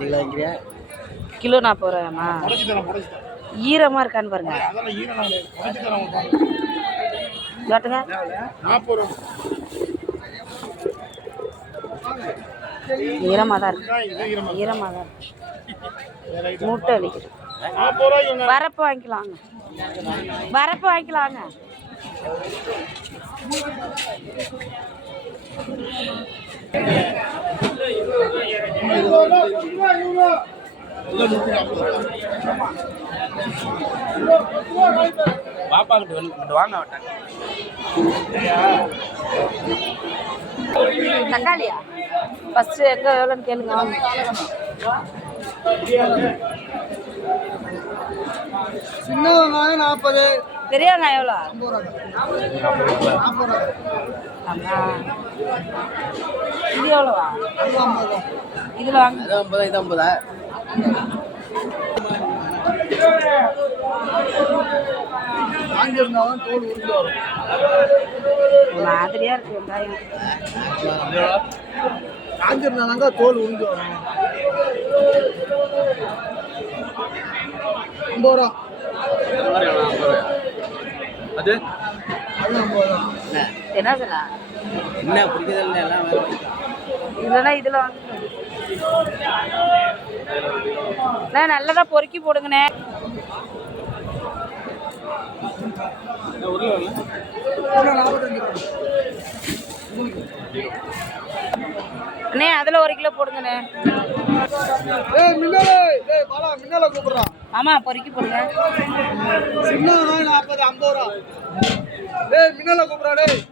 Kilo வாங்கிக்கிறியா kilo நாற்பது ரூபாயாம்மா? ஈரமாக இருக்கான்னு பாருங்க. காட்டுங்க ஈரமாக தான் இருக்கு. ஈரமாக தான் இருக்கு. மூட்டை அடிக்குது. வரப்பு வாங்கிக்கலாங்க. வரப்பு வாங்கிக்கலாங்க. பாப்பா கிட்ட வாங்க மாட்டாங்க தக்காளியா ஃபர்ஸ்ட் எங்க எவ்வளோன்னு கேளுங்க வாங்க. சின்ன வெங்காயம் நாற்பது பெரிய வெங்காயம் எவ்வளோ. இது எவ்வளோவா? இதில் வாங்க. ஐம்பதா இது ஐம்பதா? வாங்கியிருந்தாலும் தோல் உருண்டு வரும். மாதிரியா இருக்கு வெங்காயம் காஞ்சிருந்தாங்க தோல் உருண்டு வரும். ஐம்பது ரூபா. அது? என்ன சொன்னா? என்ன பிடிக்கிறதில்ல எல்லாம் வேற மாதிரி. இல்லைன்னா இதில் வாங்க அண்ணா நல்லதா பொறுக்கி போடுங்கண்ணே. அண்ணே அதில் ஒரு கிலோ போடுங்கண்ணே. ஏய் மின்னலே. ஏய் பாலா மின்னலை கூப்பிடுறான். ஆமா பொறுக்கி போடுங்க. சின்ன வெங்காயம் நாற்பது ஐம்பது ரூபா ஏய் மின்னலை கூப்பிடுறா டேய்.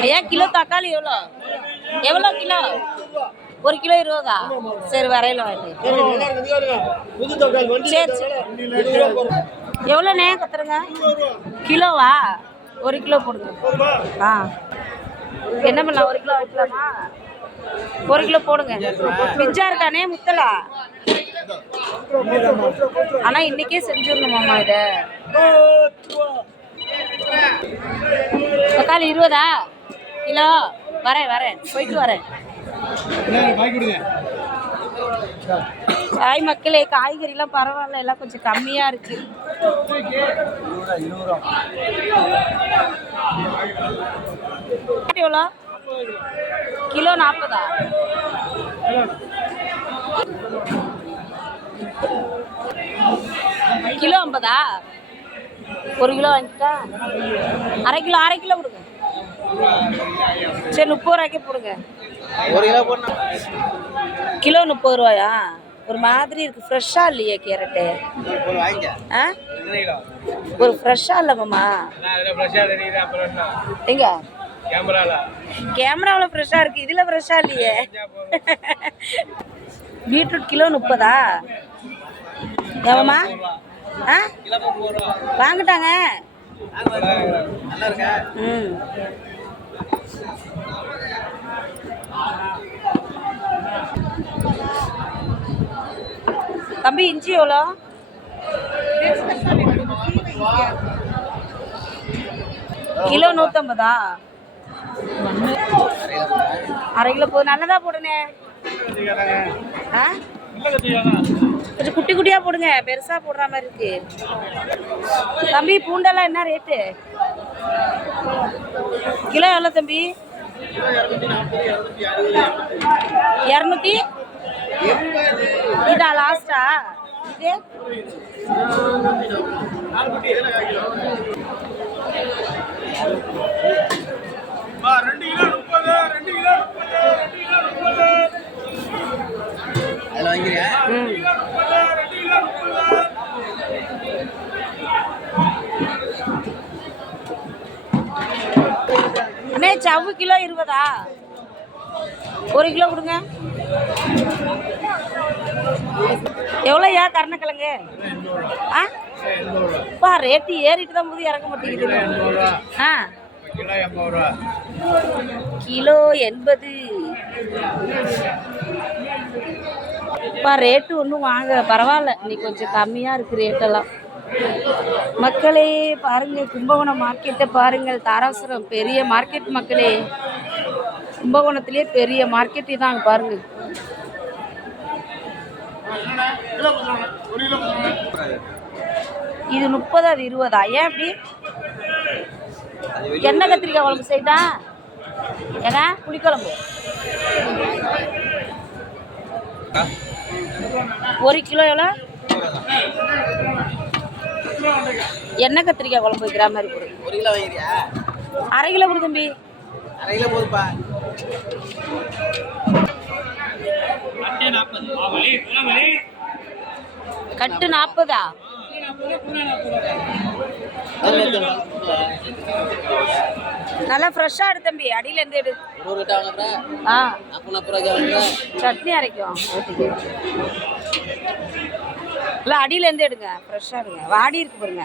ஐயா கிலோ தக்காளி எவ்வளோ? எவ்வளோ கிலோ? ஒரு கிலோ இருபதா? சரி வரையில எவ்வளோண்ணே கத்துருங்க கிலோவா? ஒரு கிலோ போடுங்க. ஆ. என்ன பண்ணலாம்? ஒரு கிலோ வைக்கலாமா? ஒரு கிலோ போடுங்க. பிஞ்சா இருக்கானே முத்தலா? ஆனா இன்னைக்கே செஞ்சிடணுமாம்மா இதை. தக்காளி இருபதா? கிலோ? வரேன் வரேன். போயிட்டு வரேன். காய் மக்களே காய்கறிலாம் பரவாயில்ல. எல்லாம் கொஞ்சம் கம்மியா இருக்கு. எவ்வளோ? கிலோ நாற்பதா? கிலோ ஐம்பதா? ஒரு கிலோ வாங்கிட்டா? அரை கிலோ அரை கிலோ கொடுங்க. சரி முப்பது ரூபாய்க்கே போடுங்க. ஒரு கிலோ போடணும் கிலோ முப்பது ரூபாயா? ஒரு மாதிரி இருக்கு. ஃப்ரெஷ்ஷா இல்லையே கேரட்டு? ஆ? ஒரு ஃப்ரெஷ்ஷா இல்லை மாமா. எங்க? கேமராவில் ஃப்ரெஷ்ஷாக இருக்குது இதில் ஃப்ரெஷ்ஷாக இல்லையே. பீட்ரூட் கிலோ முப்பதா? எவமா ஆ? வாங்கிட்டாங்க. ம். தம்பி இஞ்சி எவ்வளோ? கிலோ நூற்றம்பதா அரை கிலோ போதும். நல்லதா போடுனே. ஆ? கொஞ்சம் குட்டி குட்டியா போடுங்க. பெருசா போடுற மாதிரி இருக்கு. தம்பி பூண்டெல்லாம் என்ன ரேட்டு? கிலோ எவ்வளோ தம்பி? இரநூத்தி? இதா லாஸ்டா இது? அதில் வாங்கிறியா அண்ணே சவ்வு கிலோ இருபதா? ஒரு கிலோ கொடுங்க. எவ்வளோயா கருணக்கிழங்கு? ஆ? பா ரேட்டு ஏறிட்டு தான் போது இறங்க மாட்டேங்குது. ஆ. கிலோ எண்பது. இப்போ ரேட்டு ஒன்றும் வாங்க பரவாயில்ல. இன்னைக்கு கொஞ்சம் கம்மியாக இருக்குது ரேட்டெல்லாம் மக்களே பாருங்கள் கும்பகோணம் மார்க்கெட்டை பாருங்கள். தாராசுரம் பெரிய மார்க்கெட் மக்களே. கும்பகோணத்திலே பெரிய மார்க்கெட் தான் பாருங்கள் இது முப்பதா இருபதா? ஏன் அப்படி? என்ன கத்திரிக்காய் குழம்பு செய்தா? ஏங்க புளிக்குழம்பு. ஒரு கிலோ எவ்வளோ? எண்ணெய் கத்திரிக்காய் குழம்பு வைக்கிற மாதிரி கொடு. ஒரு கிலோ வாங்கிறியா அரை கிலோ கொடு தம்பி. அரை கிலோ போதுப்பா. கட்டு நாற்பதா? நல்லா ஃப்ரெஷ்ஷாக எடு தம்பி. அடியிலேருந்து எடு. ஒரு ஆ. நாற்பது நாற்பது சட்னி அரைக்கும். ஓட்டிக்கு அடியில இருந்து எடுங்க. ஃப்ரெஷ்ஷாக எடுங்க வாடி இருக்கு பாருங்க.